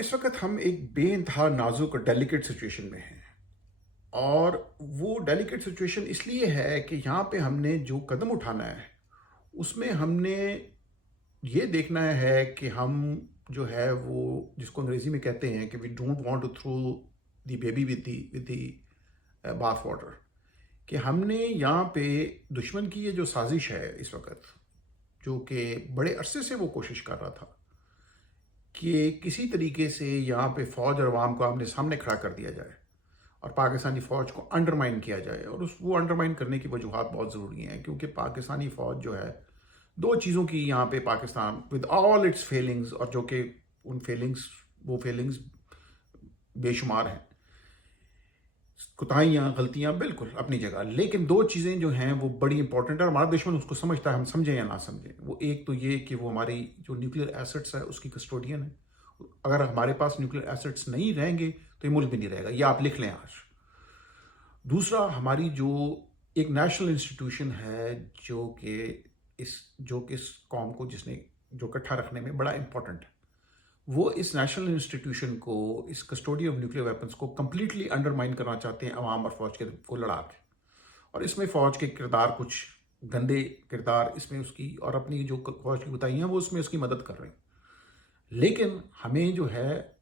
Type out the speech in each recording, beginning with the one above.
इस वक्त हम एक बेइंतहा नाजुक और डेलिकेट सिचुएशन में हैं। और वो डेलिकेट सिचुएशन इसलिए है कि यहाँ पे हमने जो कदम उठाना है उसमें हमने ये देखना है कि हम जो है वो जिसको अंग्रेजी में कहते हैं कि we don't want to throw the baby with the bathwater. कि हमने यहाँ पे दुश्मन की ये जो साजिश है इस वक्त, जो कि बड़े अरसे से वो कोशिश कर रहा था कि किसी तरीके से यहाँ पे फ़ौज और अवाम को आमने सामने खड़ा कर दिया जाए और पाकिस्तानी फ़ौज को अंडरमाइन किया जाए। और वो अंडरमाइन करने की वजूहत बहुत ज़रूरी हैं, क्योंकि पाकिस्तानी फ़ौज जो है दो चीज़ों की यहाँ पे Pakistan with all it's Fehling's, और जो कि उन फेलिंग्स वो फेलिंग्स बेशुमार हैं, कोताहियाँ गलतियाँ बिल्कुल अपनी जगह, लेकिन दो चीज़ें जो हैं वो बड़ी इंपॉर्टेंट है और हमारा दुश्मन उसको समझता है, हम समझें या ना समझें। वो एक तो ये कि वो हमारी जो न्यूक्लियर एसेट्स है उसकी कस्टोडियन है। अगर हमारे पास न्यूक्लियर एसेट्स नहीं रहेंगे तो ये मुल्क भी नहीं रहेगा, ये आप लिख लें आज। दूसरा, हमारी जो एक नेशनल इंस्टीट्यूशन है जो कि इस कौम को जिसने जो इकट्ठा रखने में बड़ा इंपॉर्टेंट है, वो इस नेशनल इंस्टीट्यूशन को, इस कस्टोडी ऑफ न्यूक्लियर वेपन्स को कम्प्लीटली अंडरमाइन करना चाहते हैं अवाम और फौज के को लड़ा के। और इसमें फौज के किरदार, कुछ गंदे किरदार इसमें उसकी, और अपनी जो फौज की बताई हैं वो उसमें उसकी मदद कर रहे हैं। लेकिन हमें जो है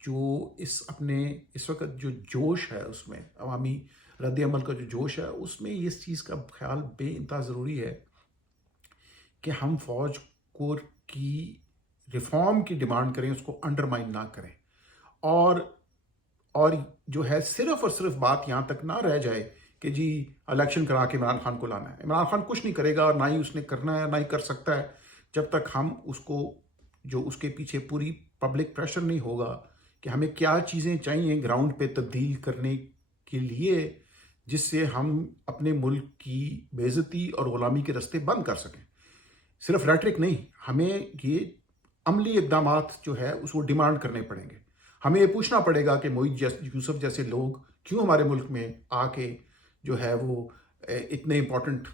जो इस वक्त जो जोश है उसमें अवामी रद्द अमल का जो जोश है उसमें इस चीज़ का ख्याल बेइंतहा ज़रूरी है कि हम फौज को की रिफॉर्म की डिमांड करें, उसको अंडरमाइन ना करें। और और जो है सिर्फ और सिर्फ बात यहाँ तक ना रह जाए कि जी इलेक्शन करा के इमरान खान को लाना है। इमरान खान कुछ नहीं करेगा और ना ही उसने करना है, ना ही कर सकता है, जब तक हम उसको जो उसके पीछे पूरी पब्लिक प्रेशर नहीं होगा कि हमें क्या चीज़ें चाहिए ग्राउंड पे तब्दील करने के लिए, जिससे हम अपने मुल्क की बेइज्जती और गुलामी के रास्ते बंद कर सकें। सिर्फ रेटरिक नहीं, हमें ये अमली इकदामात जो है उसको डिमांड करने पड़ेंगे। हमें ये पूछना पड़ेगा कि मोईद यूसुफ जैसे लोग क्यों हमारे मुल्क में आके जो है वो इतने इंपॉर्टेंट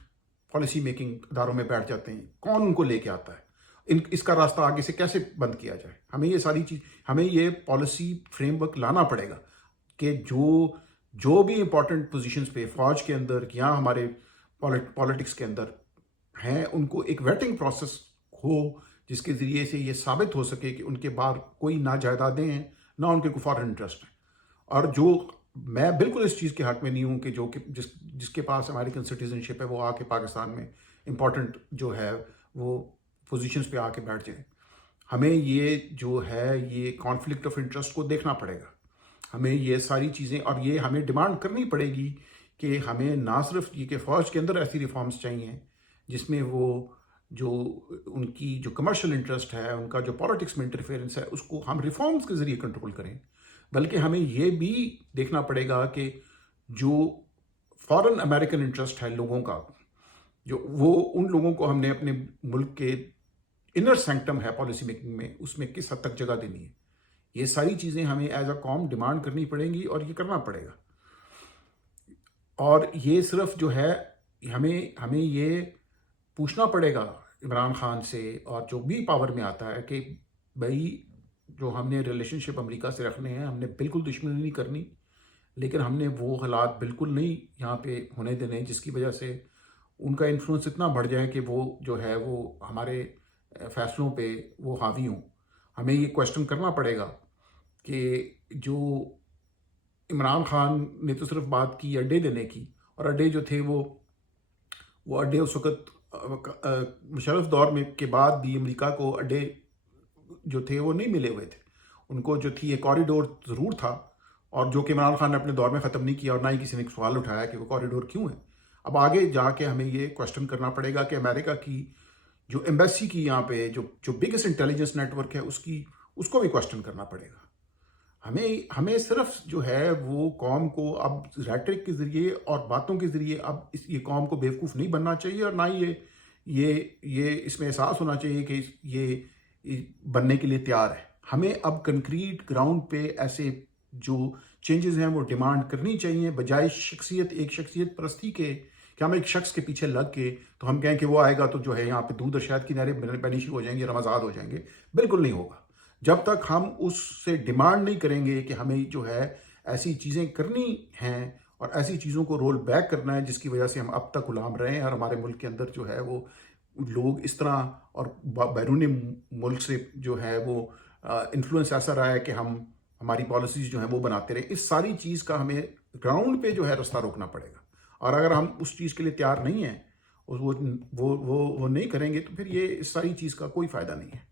पॉलिसी मेकिंग इदारों में बैठ जाते हैं, कौन उनको लेके आता है, इसका रास्ता आगे से कैसे बंद किया जाए। हमें ये सारी चीज़, हमें ये पॉलिसी फ्रेमवर्क लाना पड़ेगा कि जो भी इंपॉर्टेंट पोजीशंस पे फौज के अंदर या हमारे पॉलिटिक्स के अंदर हैं, उनको एक वेटिंग प्रोसेस हो जिसके ज़रिए से ये साबित हो सके कि उनके बाहर कोई ना जायदादें हैं, ना उनके कोई फॉरेन इंटरेस्ट है। और जो मैं बिल्कुल इस चीज़ के हक में नहीं हूँ कि जिसके पास अमेरिकन सिटीजनशिप है वो आके पाकिस्तान में इंपॉर्टेंट जो है वो पोजीशंस पे आके बैठ जाए। हमें ये जो है ये कॉन्फ्लिक्ट ऑफ इंटरेस्ट को देखना पड़ेगा। हमें ये सारी चीज़ें, और ये हमें डिमांड करनी पड़ेगी कि हमें ना सिर्फ ये कि फ़ौज के अंदर ऐसी रिफॉर्म्स चाहिए जिसमें वो जो उनकी जो कमर्शियल इंटरेस्ट है, उनका जो पॉलिटिक्स में इंटरफेरेंस है, उसको हम रिफॉर्म्स के ज़रिए कंट्रोल करें, बल्कि हमें ये भी देखना पड़ेगा कि जो फॉरेन अमेरिकन इंटरेस्ट है लोगों का, जो वो उन लोगों को हमने अपने मुल्क के इनर सैंक्टम है पॉलिसी मेकिंग में, उसमें किस हद तक जगह देनी है। ये सारी चीज़ें हमें एज अ कॉम डिमांड करनी पड़ेंगी और ये करना पड़ेगा। और ये सिर्फ जो है हमें ये पूछना पड़ेगा इमरान खान से और जो भी पावर में आता है कि भाई जो हमने रिलेशनशिप अमेरिका से रखने हैं, हमने बिल्कुल दुश्मनी नहीं करनी, लेकिन हमने वो हालात बिल्कुल नहीं यहाँ पे होने देने जिसकी वजह से उनका इन्फ्लुएंस इतना बढ़ जाए कि वो जो है वो हमारे फैसलों पे वो हावी हों। हमें ये क्वेश्चन करना पड़ेगा कि जो इमरान खान ने तो सिर्फ बात की अड्डे देने की, और अड्डे जो थे वो अड्डे उस वक्त मुशर्रफ दौर में के बाद भी अमेरिका को अड्डे जो थे वो नहीं मिले हुए थे। उनको जो थी एक कॉरिडोर ज़रूर था, और जो कि इमरान खान ने अपने दौर में ख़त्म नहीं किया, और ना ही किसी ने सवाल उठाया कि वो कॉरिडोर क्यों है। अब आगे जाके हमें ये क्वेश्चन करना पड़ेगा कि अमेरिका की जो एम्बेसी की यहाँ पे जो बिगेस्ट इंटेलिजेंस नेटवर्क है उसको भी क्वेश्चन करना पड़ेगा। हमें सिर्फ जो है वो कौम को अब रैटरिक के ज़रिए और बातों के ज़रिए अब ये कौम को बेवकूफ़ नहीं बनना चाहिए, और ना ही ये इसमें एहसास होना चाहिए कि ये बनने के लिए तैयार है। हमें अब कंक्रीट ग्राउंड पे ऐसे जो चेंजेस हैं वो डिमांड करनी चाहिए, बजाय एक शख्सियत परस्ती के कि हम एक शख्स के पीछे लग के तो हम कहें कि वो आएगा तो जो है यहाँ पे दूध और शहद की नहरें बहनी शुरू हो जाएंगी और हम आज़ाद हो जाएंगे। बिल्कुल नहीं होगा। جب تک ہم اس سے ڈیمانڈ نہیں کریں گے کہ ہمیں جو ہے ایسی چیزیں کرنی ہیں اور ایسی چیزوں کو رول بیک کرنا ہے جس کی وجہ سے ہم اب تک غلام رہے ہیں، اور ہمارے ملک کے اندر جو ہے وہ لوگ اس طرح اور بیرون ملک سے جو ہے وہ انفلوئنس ایسا رہا ہے کہ ہماری پالیسیز جو ہیں وہ بناتے رہے، اس ساری چیز کا ہمیں گراؤنڈ پہ جو ہے رستہ روکنا پڑے گا، اور اگر ہم اس چیز کے لیے تیار نہیں ہیں اور وہ نہیں کریں گے تو پھر یہ اس ساری چیز کا کوئی فائدہ نہیں ہے۔